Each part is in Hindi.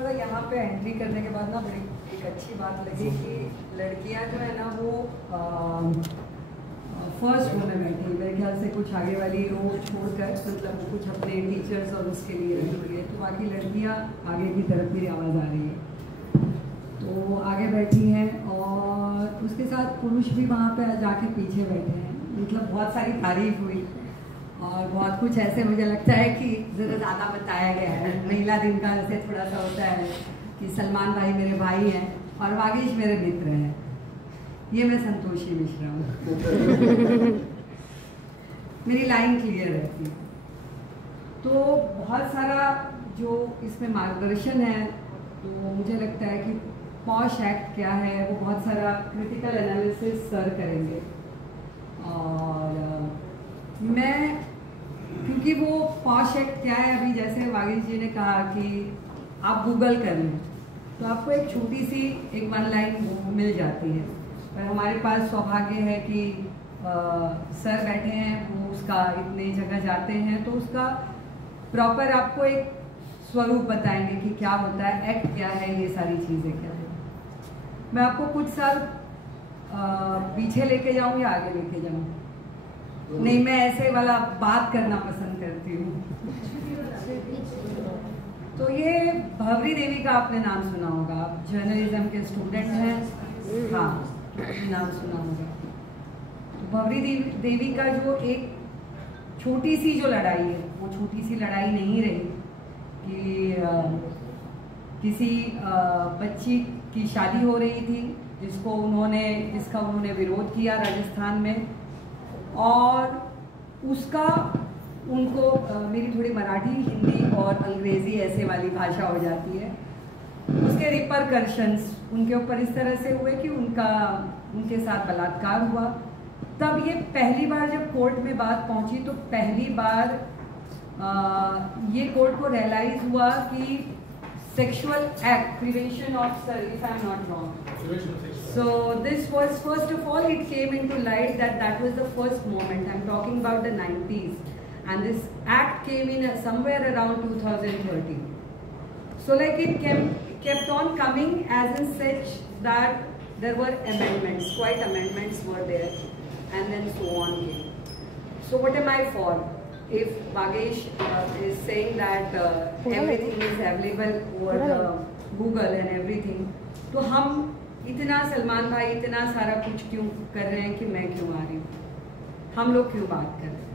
थोड़ा यहाँ पे एंट्री करने के बाद ना बड़ी एक अच्छी बात लगी कि लड़कियाँ जो है ना वो फर्स्ट रो में बैठी, मेरे ख्याल से कुछ आगे वाली रो छोड़कर, मतलब कुछ अपने टीचर्स और उसके लिए रखी हुई है, तो बाकी लड़कियाँ आगे की तरफ मेरी आवाज़ आ रही है तो आगे बैठी हैं, और उसके साथ पुरुष भी वहाँ पे जाके पीछे बैठे हैं। मतलब बहुत सारी तारीफ हुई और बहुत कुछ ऐसे मुझे लगता है कि ज़रा ज़्यादा बताया गया है। महिला दिन का ऐसे थोड़ा सा होता है कि सलमान भाई मेरे भाई हैं और वागीश मेरे मित्र हैं। ये मैं संतोषी मिश्रा हूँ। मेरी लाइन क्लियर रहती है। तो बहुत सारा जो इसमें मार्गदर्शन है, तो मुझे लगता है कि पॉश एक्ट क्या है वो बहुत सारा क्रिटिकल एनालिसिस सर करेंगे। और मैं, क्योंकि वो पॉश एक्ट क्या है, अभी जैसे वागीश जी ने कहा कि आप गूगल कर लें तो आपको एक छोटी सी एक 1 लाइन मिल जाती है, पर हमारे पास सौभाग्य है कि सर बैठे हैं, वो उसका इतने जगह जाते हैं तो उसका प्रॉपर आपको एक स्वरूप बताएंगे कि क्या होता है, एक्ट क्या है, ये सारी चीज़ें क्या है। मैं आपको कुछ साल पीछे लेके जाऊँ या आगे लेके जाऊँ? नहीं, मैं ऐसे वाला बात करना पसंद करती हूँ। तो ये भवरी देवी का आपने नाम सुना होगा, आप जर्नलिज्म के स्टूडेंट हैं, हाँ, नाम सुना होगा। तो भवरी देवी का जो एक छोटी सी जो लड़ाई है, वो छोटी सी लड़ाई नहीं रही कि किसी बच्ची की शादी हो रही थी जिसका उन्होंने विरोध किया राजस्थान में, और उसका उनको मेरी थोड़ी मराठी, हिंदी और अंग्रेज़ी ऐसे वाली भाषा हो जाती है, उसके रिपरकर्शंस उनके ऊपर इस तरह से हुए कि उनके साथ बलात्कार हुआ। तब ये पहली बार जब कोर्ट में बात पहुंची तो पहली बार ये कोर्ट को रियलाइज हुआ कि sexual act, prevention of, sir if I am not wrong, so this was, first of all, it came into light that was the first moment. I'm talking about the 90s, and this act came in somewhere around 2013. So like it kept on coming as in such that there were amendments, quite amendments were there, and then so on came. So what am I for? If Vagesh is saying that everything is available over the Google and everything, तो हम इतना, सलमान भाई इतना सारा कुछ क्यों कर रहे हैं कि मैं क्यों आ रही हूँ, हम लोग क्यों बात कर रहे हैं?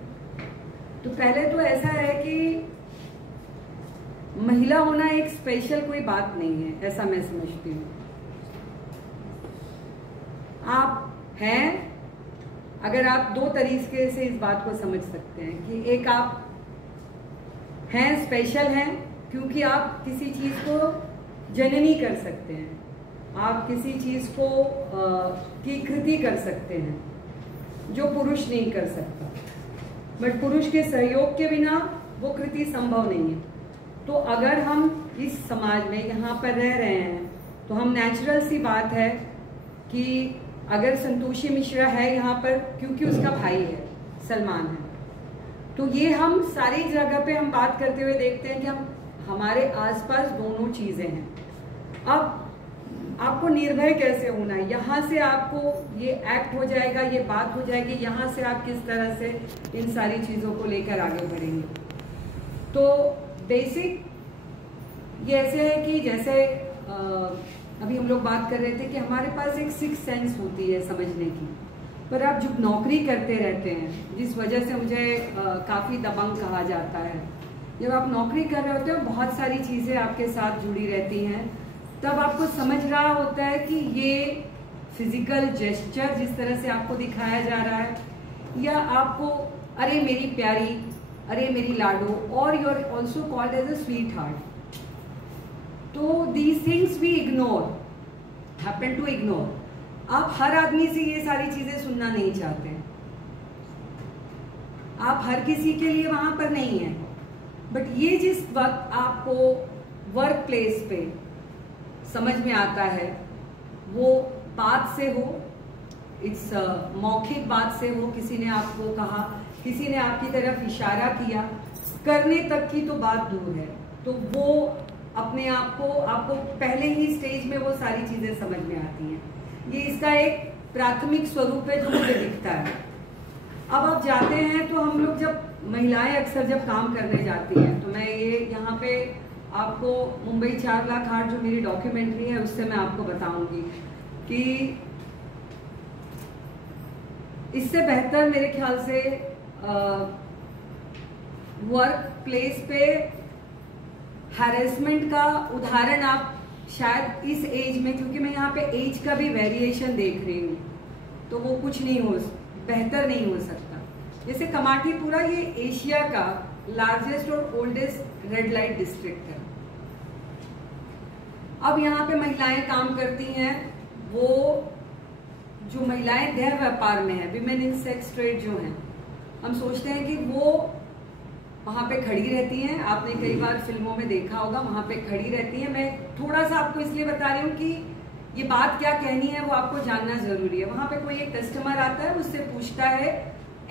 तो पहले तो ऐसा है कि महिला होना एक स्पेशल कोई बात नहीं है, ऐसा मैं समझती हूँ। आप हैं, अगर आप 2 तरीके से इस बात को समझ सकते हैं कि एक, आप हैं, स्पेशल हैं क्योंकि आप किसी चीज़ को जननी कर सकते हैं, आप किसी चीज़ को की कृति कर सकते हैं जो पुरुष नहीं कर सकता, बट पुरुष के सहयोग के बिना वो कृति संभव नहीं है। तो अगर हम इस समाज में यहाँ पर रह रहे हैं तो हम, नेचुरल सी बात है कि अगर संतोषी मिश्रा है यहाँ पर क्योंकि उसका भाई है, सलमान है, तो ये हम सारी जगह पे हम बात करते हुए देखते हैं कि हमारे आसपास दोनों चीज़ें हैं। अब आपको निर्भय कैसे होना है, यहाँ से आपको ये एक्ट हो जाएगा, ये बात हो जाएगी, यहाँ से आप किस तरह से इन सारी चीज़ों को लेकर आगे बढ़ेंगे। तो बेसिक ये ऐसे है कि जैसे अभी हम लोग बात कर रहे थे कि हमारे पास एक 6th सेंस होती है समझने की, पर आप जब नौकरी करते रहते हैं, जिस वजह से मुझे काफ़ी दबंग कहा जाता है, जब आप नौकरी कर रहे होते हो बहुत सारी चीज़ें आपके साथ जुड़ी रहती हैं, तब आपको समझ रहा होता है कि ये फिजिकल जेस्चर जिस तरह से आपको दिखाया जा रहा है, या आपको अरे मेरी प्यारी, अरे मेरी लाडो, और you are also called as a sweetheart, तो these things we ignore, happen to ignore. आप हर आदमी से ये सारी चीजें सुनना नहीं चाहते, आप हर किसी के लिए वहां पर नहीं है, बट ये जिस वक्त आपको वर्क प्लेस पे समझ में आता है, वो बात से हो, इट्स मौखिक बात से हो, किसी ने आपको कहा, किसी ने आपकी तरफ इशारा किया, करने तक की तो बात दूर है, तो वो अपने आप को आपको पहले ही स्टेज में वो सारी चीजें समझ में आती हैं। ये इसका एक प्राथमिक स्वरूप है जो मुझे दिखता है। अब आप जाते हैं तो हम लोग जब महिलाएं अक्सर जब काम करने जाती हैं तो मैं ये यहाँ पे आपको मुंबई 4 लाख 8 जो मेरी डॉक्यूमेंट्री है उससे मैं आपको बताऊंगी कि इससे बेहतर मेरे ख्याल से वर्क प्लेस पे हैरेसमेंट का उदाहरण आप शायद इस एज में, क्योंकि मैं यहाँ पे एज का भी वेरिएशन देख रही हूँ, तो वो कुछ नहीं हो बेहतर नहीं हो सकता। जैसे कमाठीपुरा ये एशिया का लार्जेस्ट और ओल्डेस्ट रेड लाइट डिस्ट्रिक्ट है। अब यहाँ पे महिलाएं काम करती हैं, वो जो महिलाएं देह व्यापार में है, विमेन इन सेक्स ट्रेड जो हैं, हम सोचते हैं कि वो वहां पे खड़ी रहती हैं। आपने कई बार फिल्मों में देखा होगा, वहां पे खड़ी रहती हैं। मैं थोड़ा सा आपको इसलिए बता रही हूँ कि ये बात क्या कहनी है वो आपको जानना जरूरी है। वहां पे कोई एक कस्टमर आता है, उससे पूछता है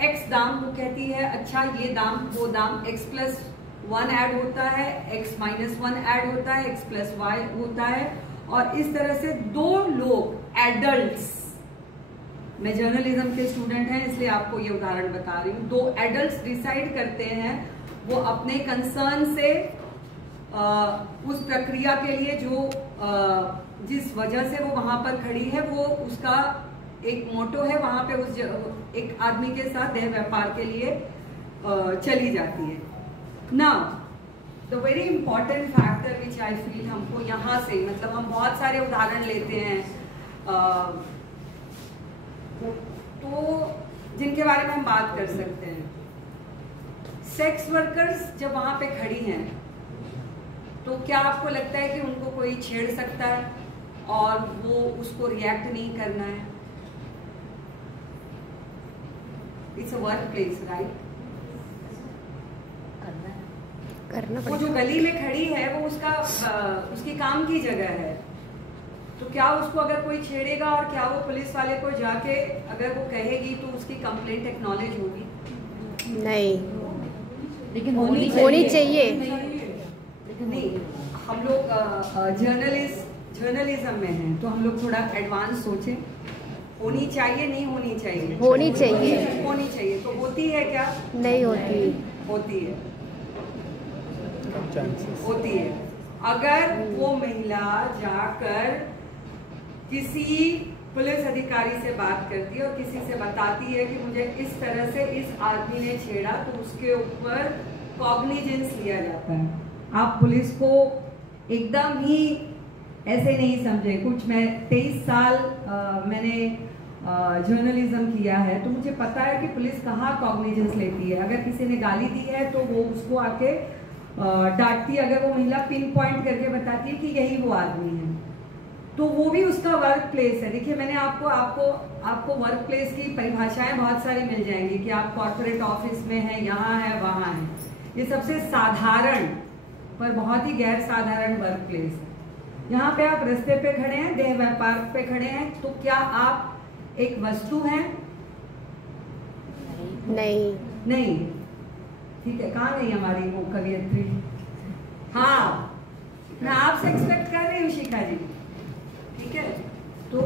एक्स दाम, वो कहती है अच्छा ये दाम वो दाम, x+1 ऐड होता है, x-1 ऐड होता है, x+y होता है, और इस तरह से दो लोग एडल्ट्स, मैं जर्नलिज्म के स्टूडेंट हैं इसलिए आपको ये उदाहरण बता रही हूँ, दो एडल्ट्स डिसाइड करते हैं वो अपने कंसर्न से उस प्रक्रिया के लिए जो जिस वजह से वो वहां पर खड़ी है, वो उसका एक मोटो है, वहां पे उस एक आदमी के साथ देह व्यापार के लिए चली जाती है। Now the very important factor which I feel, हमको यहाँ से मतलब हम बहुत सारे उदाहरण लेते हैं तो जिनके बारे में हम बात कर सकते हैं। सेक्स वर्कर्स जब वहां पे खड़ी हैं तो क्या आपको लगता है कि उनको कोई छेड़ सकता है और वो उसको रिएक्ट नहीं करना है? It's a work place, right? करना वो जो गली में खड़ी है वो उसकी काम की जगह है, तो क्या उसको अगर कोई छेड़ेगा और क्या वो पुलिस वाले को जाके अगर वो कहेगी तो उसकी कंप्लेंट एक्नॉलेज होगी? नहीं, लेकिन होनी चाहिए। नहीं, हम लोग जर्नलिज्म में हैं तो हम लोग थोड़ा एडवांस सोचें। होनी चाहिए, नहीं होनी चाहिए? होनी चाहिए। होनी चाहिए। तो होती है क्या? नहीं होती। होती है, होती है। अगर वो महिला जाकर किसी पुलिस अधिकारी से बात करती है और किसी से बताती है कि मुझे इस तरह से इस आदमी ने छेड़ा, तो उसके ऊपर कॉग्निजेंस लिया जाता है। आप पुलिस को एकदम ही ऐसे नहीं समझे। कुछ मैं 23 साल मैंने जर्नलिज्म किया है तो मुझे पता है कि पुलिस कहाँ कॉग्निजेंस लेती है। अगर किसी ने गाली दी है तो वो उसको आके डांटती है। अगर वो महिला पिन पॉइंट करके बताती है कि यही वो आदमी है, तो वो भी उसका वर्क प्लेस है। देखिए, मैंने आपको वर्क प्लेस की परिभाषाएं बहुत सारी मिल जाएंगी कि आप कॉर्पोरेट ऑफिस में हैं, यहाँ है, वहाँ है। ये सबसे साधारण पर बहुत ही गैर साधारण वर्क प्लेस है। यहाँ पे आप रास्ते पे खड़े हैं, देह व्यापार पे खड़े हैं, तो क्या आप एक वस्तु हैं? नहीं। नहीं, ठीक है। कहाँ गई हमारी वो कवियत्री? हाँ, मैं आपसे एक्सपेक्ट कर रही हूँ शिखा जी, ठीक है। तो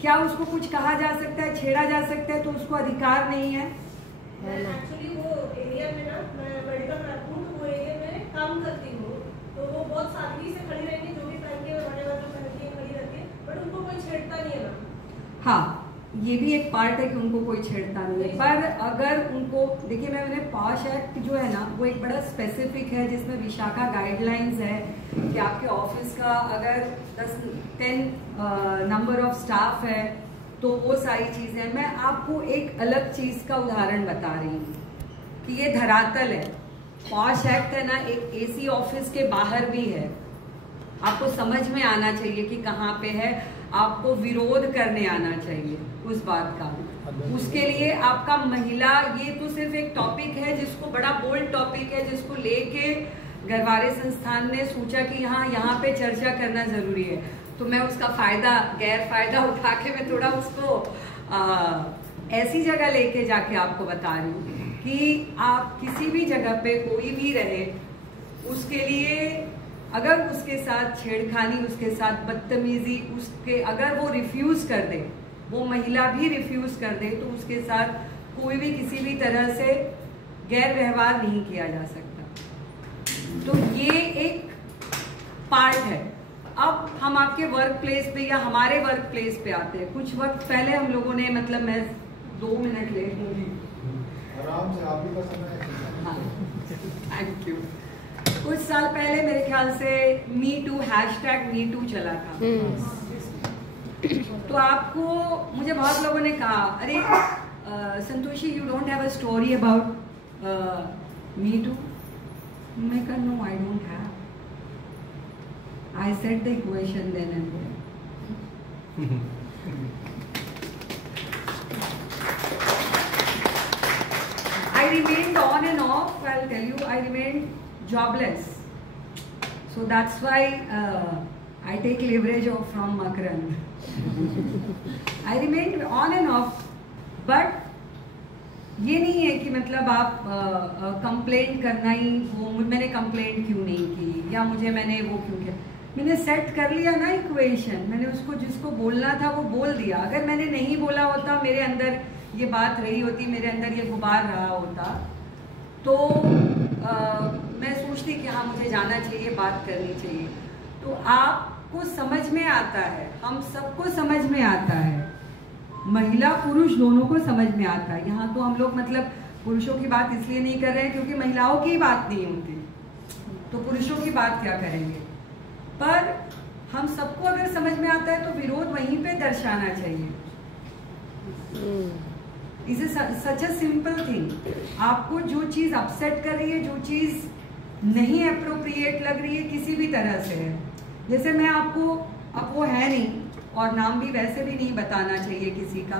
क्या उसको कुछ कहा जा सकता है, छेड़ा जा सकता है, तो उसको अधिकार नहीं है? एक्चुअली वो एरिया में ना, मैं मेडिकल रखती हूँ, तो वो एरिया में काम करती हूँ, तो वो बहुत सादगी से खड़ी रहेंगी, जो भी पहन के बड़े जो पहन के खड़ी रहती है, बट उनको कोई छेड़ता नहीं है ना। हाँ, ये भी एक पार्ट है कि उनको कोई छेड़ता नहीं है। पर अगर उनको, देखिए, मैंने पॉश एक्ट जो है ना वो एक बड़ा स्पेसिफिक है, जिसमें विशाखा गाइडलाइंस है कि आपके ऑफिस का अगर 10 नंबर ऑफ स्टाफ है तो वो सारी चीजें। मैं आपको एक अलग चीज का उदाहरण बता रही हूँ कि ये धरातल है। पॉश एक्ट है ना, एक एसी ऑफिस के बाहर भी है। आपको समझ में आना चाहिए कि कहाँ पे है, आपको विरोध करने आना चाहिए उस बात का। उसके लिए आपका महिला, ये तो सिर्फ एक टॉपिक है जिसको, बड़ा बोल्ड टॉपिक है जिसको लेके गरवारे संस्थान ने सोचा कि यहाँ पे चर्चा करना जरूरी है। तो मैं उसका गैर फायदा उठा के मैं थोड़ा उसको ऐसी जगह लेके जाके आपको बता रही हूँ कि आप किसी भी जगह पे कोई भी रहे, उसके लिए अगर उसके साथ छेड़खानी, उसके साथ बदतमीजी, उसके अगर वो रिफ्यूज कर दे, वो महिला भी रिफ्यूज कर दे, तो उसके साथ कोई भी किसी भी तरह से गैर व्यवहार नहीं किया जा सकता। तो ये एक पार्ट है। अब हम आपके वर्क प्लेस पे या हमारे वर्क प्लेस पे आते हैं। कुछ वक्त पहले हम लोगों ने, मतलब मैं 2 मिनट लेट हूँ, आराम से, आप ही का समय है। हाँ, थैंक यू। कुछ साल पहले मेरे ख्याल से #MeToo चला था। तो आपको, मुझे बहुत लोगों ने कहा, अरे Santoshi, you don't have a story about #MeToo। मैं कहा, no, I don't have. I said the equation then and there. I remained on and off. I'll tell you, I remained jobless. So that's why I take leverage from Makarand. I remained on and off, but ये नहीं है कि मतलब आप कंप्लेंट करना ही, वो मैंने कंप्लेंट क्यों नहीं की या मुझे मैंने वो क्यों किया। मैंने सेट कर लिया ना इक्वेशन, मैंने उसको जिसको बोलना था वो बोल दिया। अगर मैंने नहीं बोला होता, मेरे अंदर ये बात रही होती, मेरे अंदर ये गुबार रहा होता, तो मैं सोचती कि हाँ मुझे जाना चाहिए, बात करनी चाहिए। तो आपको समझ में आता है, हम सबको समझ में आता है, महिला पुरुष दोनों को समझ में आता है। यहाँ तो हम लोग मतलब पुरुषों की बात इसलिए नहीं कर रहे हैं क्योंकि महिलाओं की बात नहीं होती, तो पुरुषों की बात क्या करेंगे। पर हम सबको अगर समझ में आता है तो विरोध वहीं पे दर्शाना चाहिए। Is such a simple thing. आपको जो चीज अपसेट कर रही है, जो चीज नहीं अप्रोप्रिएट लग रही है किसी भी तरह से है, जैसे मैं आपको, अब वो है नहीं और नाम भी वैसे भी नहीं बताना चाहिए किसी का,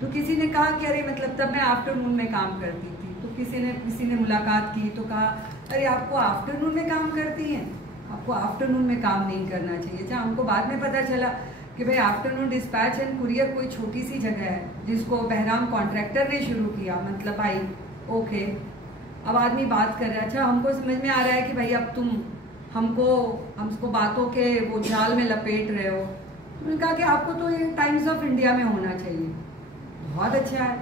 तो किसी ने कहा कि अरे मतलब तब मैं आफ्टरनून में काम करती थी, तो किसी ने मुलाकात की तो कहा अरे आपको आफ्टरनून में काम करती हैं, आपको आफ्टरनून में काम नहीं करना चाहिए। अच्छा, हमको बाद में पता चला कि भाई आफ्टरनून डिस्पैच एंड कुरियर कोई छोटी सी जगह है जिसको बहराम कॉन्ट्रैक्टर ने शुरू किया। मतलब भाई ओके, अब आदमी बात कर रहा है, अच्छा हमको समझ में आ रहा है कि भाई अब तुम हमको बातों के वो जाल में लपेट रहे हो। उन्होंने कहा कि आपको तो ये टाइम्स ऑफ इंडिया में होना चाहिए। बहुत अच्छा है।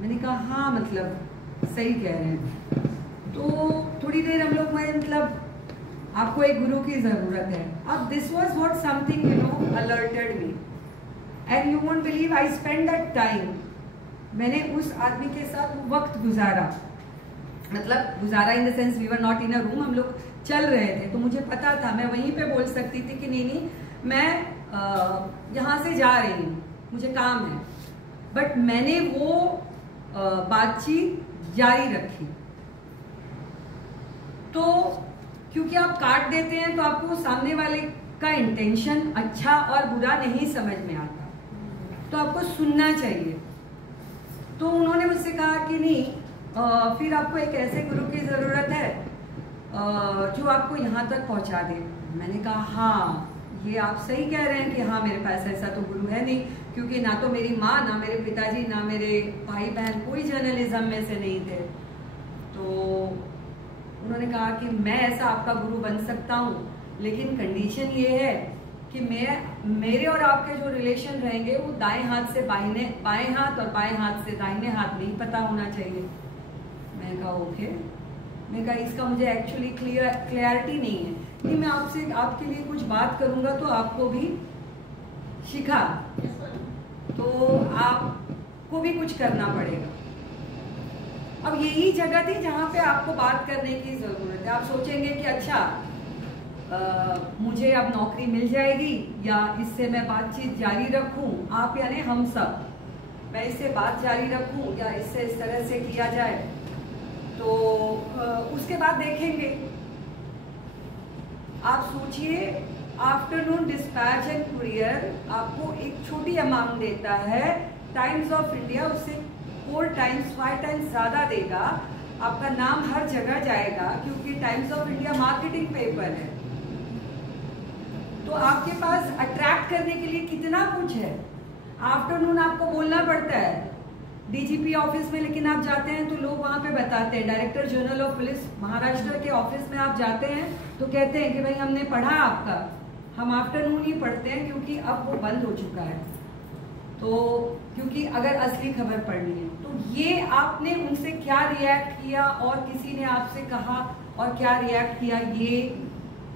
मैंने कहा हाँ मतलब सही कह रहे हैं। तो थोड़ी देर हम लोग में मतलब आपको एक गुरु की जरूरत है। अब this was what something you know alerted me and you won't believe I spend that time. मैंने उस आदमी के साथ वक्त गुजारा, मतलब गुजारा in the sense we were not in a room, हम लोग चल रहे थे, तो मुझे पता था मैं वहीं पे बोल सकती थी कि नहीं मैं यहाँ से जा रही हूँ, मुझे काम है, बट मैंने वो बातचीत जारी रखी। तो क्योंकि आप काट देते हैं तो आपको सामने वाले का इंटेंशन अच्छा और बुरा नहीं समझ में आता, तो आपको सुनना चाहिए। तो उन्होंने मुझसे कहा कि नहीं फिर आपको एक ऐसे गुरु की ज़रूरत है जो आपको यहाँ तक पहुँचा दे। मैंने कहा हाँ ये आप सही कह रहे हैं कि हाँ मेरे पास ऐसा तो गुरु है नहीं, क्योंकि ना तो मेरी माँ, ना मेरे पिताजी, ना मेरे भाई बहन कोई जर्नलिज्म में से नहीं थे। तो उन्होंने कहा कि मैं ऐसा आपका गुरु बन सकता हूँ, लेकिन कंडीशन ये है कि मेरे और आपके जो रिलेशन रहेंगे वो दाएं हाथ से बाएं हाथ और बाएं हाथ से दाहिने हाथ नहीं पता होना चाहिए। मैं कहा ओके। मैं कहा इसका मुझे एक्चुअली क्लियरिटी नहीं है, नहीं मैं आपसे आपके लिए कुछ बात करूंगा तो आपको भी शिखा, तो आपको भी कुछ करना पड़ेगा। अब यही जगह थी जहां पे आपको बात करने की जरूरत है। आप सोचेंगे कि अच्छा मुझे अब नौकरी मिल जाएगी या इससे मैं बातचीत जारी रखूं, आप यानी हम सब, मैं इससे बात जारी रखूं या इससे इस तरह से किया जाए, तो उसके बाद देखेंगे। आप सोचिए आफ्टरनून डिस्पैच एंड कुरियर आपको एक छोटी अमाउंट देता है, टाइम्स ऑफ इंडिया उससे 4 टाइम्स 5 टाइम्स ज्यादा देगा, आपका नाम हर जगह जाएगा क्योंकि times of India marketing paper है। तो आपके पास अट्रैक्ट करने के लिए कितना कुछ है। आफ्टरनून आपको बोलना पड़ता है, डीजीपी ऑफिस में लेकिन आप जाते हैं तो लोग वहाँ पे बताते हैं, director general of police Maharashtra के ऑफिस में आप जाते हैं तो कहते हैं कि भाई हमने पढ़ा आपका, हम आफ्टरनून ही पढ़ते हैं क्योंकि अब वो बंद हो चुका है, तो क्योंकि अगर असली खबर पढ़नी है। तो ये आपने उनसे क्या रिएक्ट किया और किसी ने आपसे कहा और क्या रिएक्ट किया, ये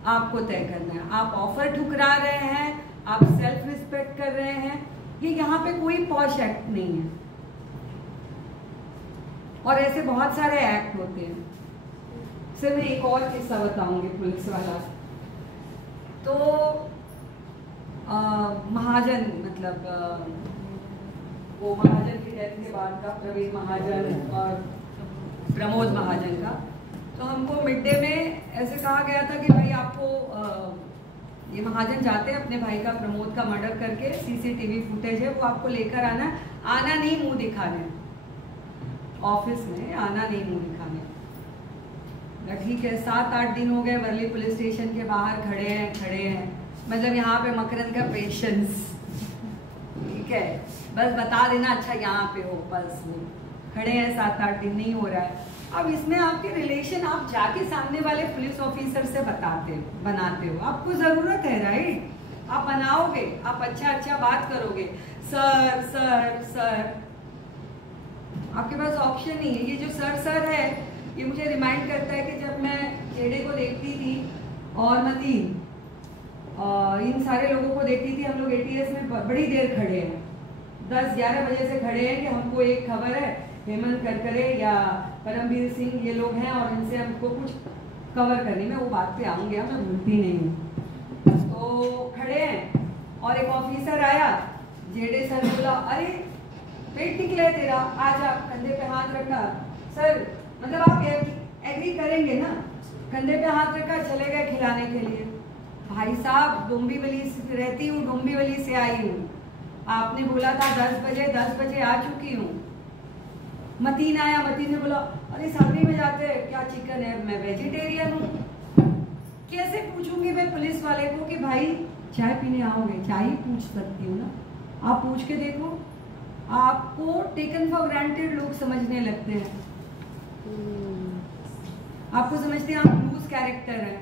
आपको तय करना है। आप ऑफर ठुकरा रहे हैं, आप सेल्फ रिस्पेक्ट कर रहे हैं, ये यहाँ पे कोई पॉश एक्ट नहीं है। और ऐसे बहुत सारे एक्ट होते हैं। सिर्फ मैं एक और किस्सा बताऊंगी पुलिस वाला। तो महाजन मतलब वो महाजन की डेथ के बाद का प्रवीण महाजन और प्रमोद महाजन का, तो हमको मिड डे में ऐसे कहा गया था कि भाई आपको ये महाजन जाते हैं अपने भाई का प्रमोद का मर्डर करके, सीसीटीवी फुटेज है वो आपको लेकर आना नहीं मुंह दिखाने, ऑफिस में आना नहीं मुंह दिखाने। ठीक है, 7-8 दिन हो गए, वर्ली पुलिस स्टेशन के बाहर खड़े हैं, मतलब यहाँ पे मकरंद का पेशेंस, ठीक है, बस बता देना अच्छा यहाँ पे हो, बस वो खड़े हैं, 7-8 दिन नहीं हो रहा है। अब इसमें आपके रिलेशन आप जाके सामने वाले पुलिस ऑफिसर से बनाते हो, आपको जरूरत है, राइट? आप बनाओगे, आप अच्छा बात करोगे, सर सर सर, आपके पास ऑप्शन नहीं है। ये जो सर है ये मुझे रिमाइंड करता है कि जब मैं जेडे को देखती थी और मतीन इन सारे लोगों को देखती थी, हम लोग एटीएस में बड़ी देर खड़े हैं, 10-11 बजे से खड़े हैं कि हमको एक खबर है, हेमंत करकरे या परमवीर सिंह ये लोग हैं और इनसे हमको कुछ कवर करनी, मैं वो बात पे आऊँगी, मैं भूलती नहीं हूँ। तो खड़े हैं और एक ऑफिसर आया, जेडे सर बोला अरे पेट निकला है तेरा, आज आप कंधे पे हाथ रखा, सर मतलब आप एग्री करेंगे ना, कंधे पे हाथ रखा, चले गए खिलाने के लिए। भाई साहब डोंबिवली रहती हूँ, डोंबिवली से आई हूँ, आपने बोला था 10 बजे आ चुकी हूँ। मतीन आया, मतीन ने बोला अरे सामने में जाते क्या चिकन है, मैं वेजिटेरियन हूँ। कैसे पूछूंगी मैं पुलिस वाले को कि भाई चाय पीने आओगे? चाय ही पूछ सकती हूँ ना, आप पूछ के देखो, आपको टेकन फॉर ग्रांटेड लोग समझने लगते हैं, आपको समझते हैं आप लूज कैरेक्टर हैं,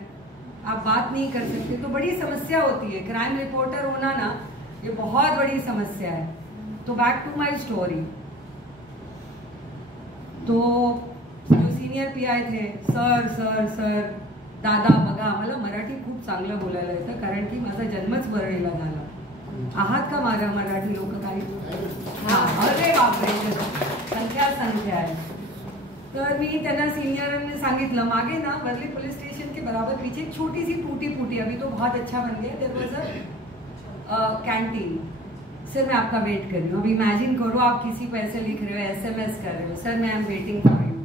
आप बात नहीं कर सकते, तो बड़ी समस्या होती है। क्राइम रिपोर्टर होना ना ये बहुत बड़ी समस्या है। तो बैक टू माय स्टोरी। तो जो सीनियर पीआय थे, सर दादा बघा, मला मराठी खूप चांगलं बोलायला येतं कारण की माझा जन्मच वरळीला झाला। आहात का माझ्या मराठी लोक काही? हां, अरे बापरे, संख्या आहे। तर मी त्यांना सीनियरने सांगितलं, मागे ना वर्ली पुलिस स्टेशन के बराबर पीछे एक छोटी सी टूटी अभी तो बहुत अच्छा बन गया, there was a canteen. Sir मैं आपका वेट कर रही हूँ, अब इमेजिन करो आप किसी को ऐसे लिख रहे हो, SMS कर रहे हो, सर मैं I am waiting for you,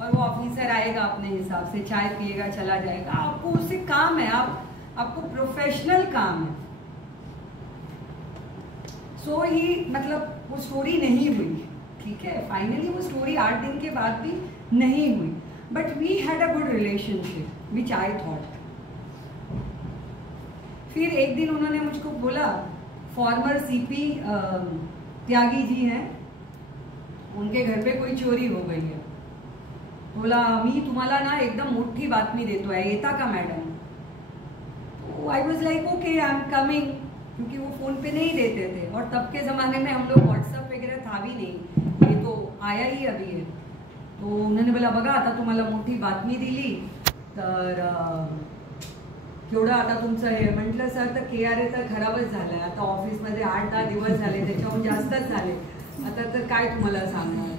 और वो ऑफिसर आएगा अपने हिसाब से, चाय पिएगा, चला जाएगा, आपको उससे काम है, आपको प्रोफेशनल काम है। सो ही मतलब वो स्टोरी नहीं हुई, ठीक है, फाइनली वो स्टोरी 8 दिन के बाद भी नहीं हुई, but we had a good relationship which I thought. फिर एक दिन उन्होंने मुझको बोला, फॉर्मर CP त्यागी जी हैं, उनके घर पे कोई चोरी हो गई है, बोला मी तुम्हाला ना एकदम मोठी बातमी देतोय, येता का मॅडम? तो I was like okay I am coming, क्योंकि वो फोन पे नहीं देते थे और तब के ज़माने में हम लोग व्हाट्सअप वगैरह था भी नहीं, ये तो आया ही अभी है। तो उन्होंने बोला बघा आता तुम्हाला मोठी बातमी दिली तर केवढं आता तुमचं हे, म्हटलं सर तर KRA तर खराबच झालंय, आता ऑफिसमध्ये 8-10 दिवस झाले, त्याच्याहून जास्तच झाले, आता तर काय तुम्हाला सांगणार?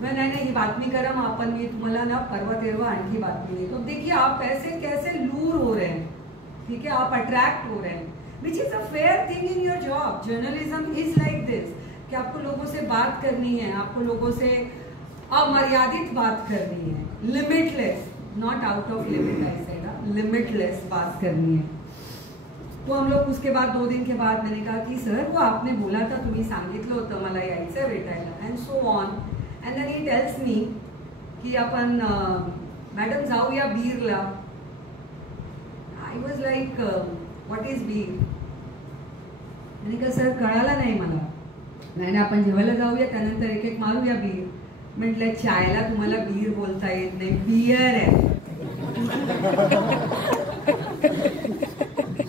मैं नहीं ही बातमी करा, आपण मी तुम्हाला ना परवा तेरवा आणखी बातमी देतो। तो देखिए आप ऐसे कैसे लूर हो रहे हैं, ठीक है, आप अट्रैक्ट हो रहे हैं, which is a fair thing in your job. Journalism is like this कि आपको लोगों से बात करनी है, आपको लोगों से अमर्यादित बात करनी है, limitless, not out of limit, I said limitless बात करनी है। तो हम लोग उसके बाद 2 दिन के बाद मैंने कहा कि सर वो आपने बोला था, तुम्ही सांगितलं होतं मला यायचं भेटायला, and so on, and then he tells me की आपण मॅडम जाऊया बीरला। I was like what is beer? मैंने कहा सर कळाला नाही मला। नाही आपण जेवायला जाऊया त्यानंतर एक एक मारूया बीर. म्हटलं चायला तुम्हाला बीर बोलता येत नाही, बियर आहे.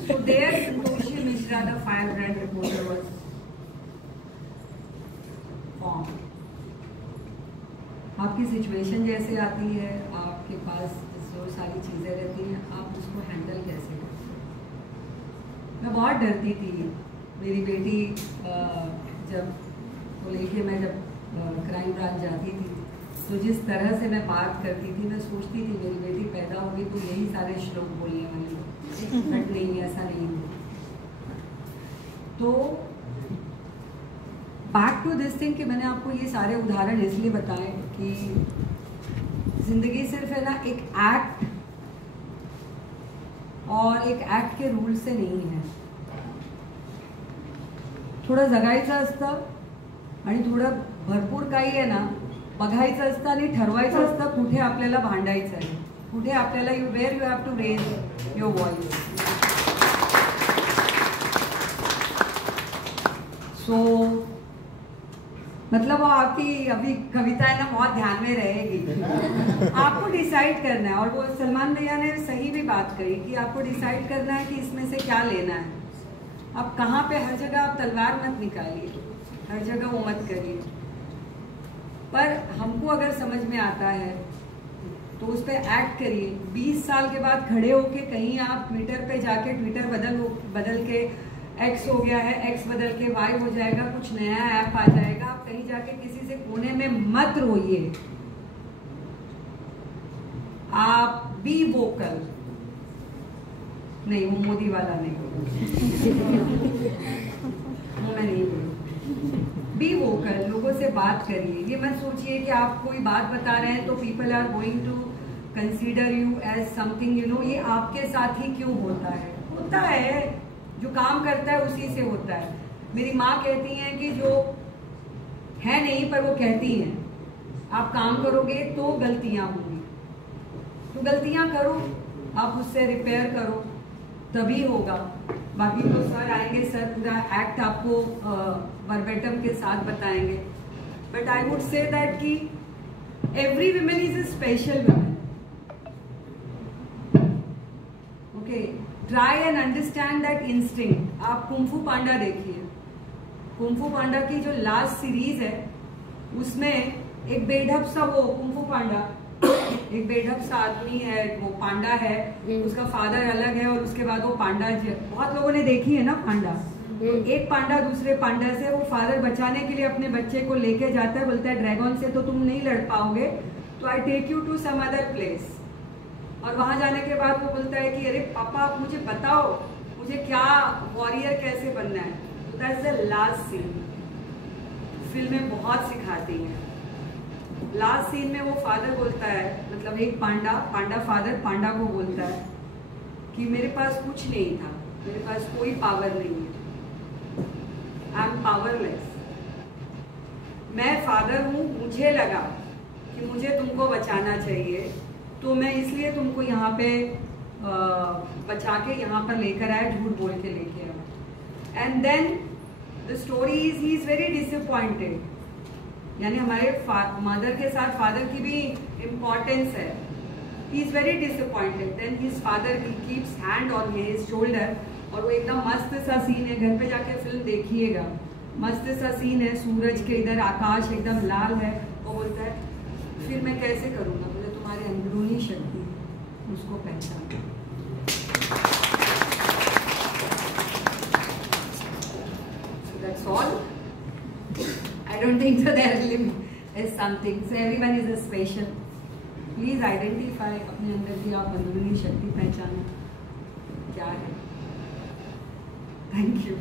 So there Santoshi Mishra, the firebrand reporter, was formed. आपकी सिचुएशन जैसे आती है, आपके पास जो सारी चीज़ें रहती हैं, आप उसको हैंडल कैसे करते हैं. मैं बहुत डरती थी. मेरी बेटी जब को लेके मैं जब क्राइम ब्रांच जाती थी तो जिस तरह से मैं बात करती थी, मैं सोचती थी मेरी बेटी पैदा होगी तो यही सारे श्लोक बोलने वाले लोग. बट नहीं, ऐसा नहीं है. तो बैक टू दिस थिंग कि मैंने आपको ये सारे उदाहरण इसलिए बताए कि जिंदगी सिर्फ है ना एक एक्ट और एक एक्ट के रूल से नहीं है. थोडं जगायचं असतं आणि थोडं भरपूर काही आहे ना बघायचं असतं आणि ठरवायचं असतं कुठे आपल्याला भांडायचं आहे, कुठे आपल्याला where you have to raise your voice. So मतलब वो आपकी अभी कविता है ना बहुत ध्यान में रहेगी. आपको डिसाइड करना है, और वो सलमान भैया ने सही भी बात कही कि आपको डिसाइड करना है कि इसमें से क्या लेना है. अब कहाँ पे हर जगह आप तलवार मत निकालिए, हर जगह वो मत करिए. पर हमको अगर समझ में आता है तो उस पर एक्ट करिए. 20 साल के बाद खड़े होके कहीं आप ट्विटर पे जाके ट्विटर बदल के एक्स हो गया है, एक्स बदल के वाई हो जाएगा, कुछ नया ऐप आ जाएगा. आप कहीं जाके किसी से कोने में मत रोइए. आप बी वोकल. नहीं, वो मोदी वाला नहीं वो मैं नहीं बोलूँ. बी वोकल, लोगों से बात करिए. ये मत सोचिए कि आप कोई बात बता रहे हैं तो people are going to consider you as something, you know. ये आपके साथ ही क्यों होता है? होता है, जो काम करता है उसी से होता है. मेरी माँ कहती हैं कि जो है नहीं पर वो कहती हैं, आप काम करोगे तो गलतियां होंगी, तो गलतियां करो, आप उससे रिपेयर करो, तभी होगा. बाकी तो सर आएंगे, सर पूरा एक्ट आपको वर्बेटम के साथ बताएंगे. But I would say that कि every women is a special women. Okay, try and understand that instinct. आप कुंफू पांडा देखिए. कुंफू पांडा की जो लास्ट सीरीज है उसमें एक बेढप सा वो कुंफू पांडा, एक बेढप सा आदमी है, वो पांडा है, उसका फादर अलग है और उसके बाद वो पांडा, बहुत लोगों ने देखी है ना पांडा. तो एक पांडा दूसरे पांडा से वो फादर बचाने के लिए अपने बच्चे को लेके जाता है. बोलता है ड्रैगन से तो तुम नहीं लड़ पाओगे, तो I take you to some other place. और वहां जाने के बाद वो बोलता है कि अरे पापा आप मुझे बताओ मुझे क्या वॉरियर कैसे बनना है. तो दैट्स द लास्ट सीन. फिल्में बहुत सिखाती हैं. लास्ट सीन में वो फादर बोलता है, मतलब एक पांडा फादर पांडा को बोलता है कि मेरे पास कुछ नहीं था, मेरे पास कोई पावर नहीं है, आई एम पावरलेस. मैं फादर हूं, मुझे लगा कि मुझे तुमको बचाना चाहिए, तो मैं इसलिए तुमको यहाँ पे बचा के यहाँ पर लेकर आया, झूठ बोल के लेके आया. And then the story is he is very disappointed. यानी हमारे मदर के साथ फादर की भी इम्पोर्टेंस है. He is very disappointed. Then his father keeps hand on his shoulder, और वो एकदम मस्त सा सीन है. घर पे जाके फिल्म देखिएगा, मस्त सा सीन है. सूरज के इधर आकाश एकदम लाल है. वो बोलता है फिर मैं कैसे करूँगा. बोले तुम्हारी अंदरूनी शक्ति उसको पहचान. That's all. I don't think so there is something. So everyone is a special. Please identify अपने अंदर की आप अंदरूनी शक्ति पहचानो क्या है. Thank you.